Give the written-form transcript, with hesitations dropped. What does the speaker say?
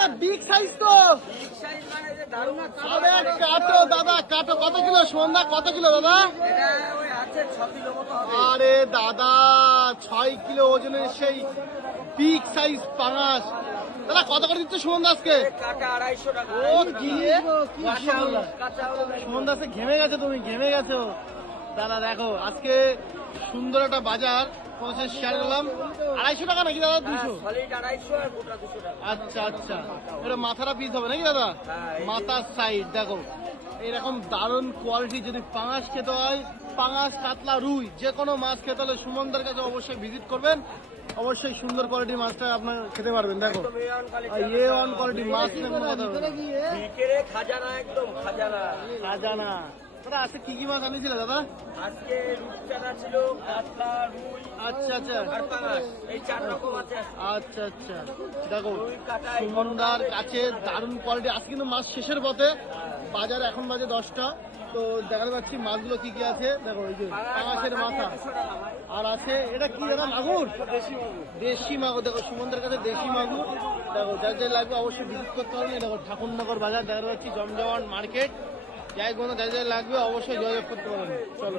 দাদা big size তো। আরে কাটো দাদা কাটো, কত কিলো সন্ধ্যা, কত কিলো দাদা? আরে দাদা 6 কিলো ওজনের সেই বিগ সাইজ পাঙাশ। দাদা কত করে দিচ্ছে সুমন দাসকে? ও কি সুমন দাসে ঘেমে গেছে, তুমি ঘেমে গেছো দাদা। দেখো আজকে সুন্দর একটা বাজার তোমার শেয়ার করলাম। 250 টাকা নাকি দাদা? 200? আচ্ছা আচ্ছা, এটা মাথাটা পিস হবে নাকি দাদা? মাথার সাইড দেখো এরকম দারুণ কোয়ালিটি। যদি পাঙাশ খেতে হয়, পাঙাশ কাতলা রুই যে কোনো মাছ খেতে হলে সুমনদার কাছে অবশ্যই ভিজিট করবেন। অবশ্যই সুন্দর কোয়ালিটির মাছটা আপনার খেতে পারবেন। দেখো A1 কোয়ালিটি মাছ। খাজানা একদম খাজানা। খাজানা। দাদা আজকে কি কি মাছ আনিছিল দাদা? আজকে রূপচাঁদা ছিল, কাতলা, রুই। আচ্ছা আচ্ছা, আর পাঙাশ, এই 4 রকম আছে। আচ্ছা আচ্ছা, দেখো সুমনদার কাছে দারুণ কোয়ালিটি। আজকে কিন্তু মাছ শেষের পথে, বাজার এখন বাজে 10টা। তো দেখাতে পাচ্ছি মাছগুলো কি কি আছে। দেখো এই যে পাঙাশের মাথা, আর আছে এটা কি দাদা? মাগুর, দেশি মাগুর। দেখো সুমনদার কাছে দেশি মাগুর। দেখো যার যাই লাগবে অবশ্যই ভিজিট করতে হবে। দেখো ঠাকুরনগর বাজার দেখাতে পাচ্ছি, জমজমাট মার্কেট। যাই কোনো যাই যাই লাগবে অবশ্যই যোগাযোগ করতে পারবেন। চলো।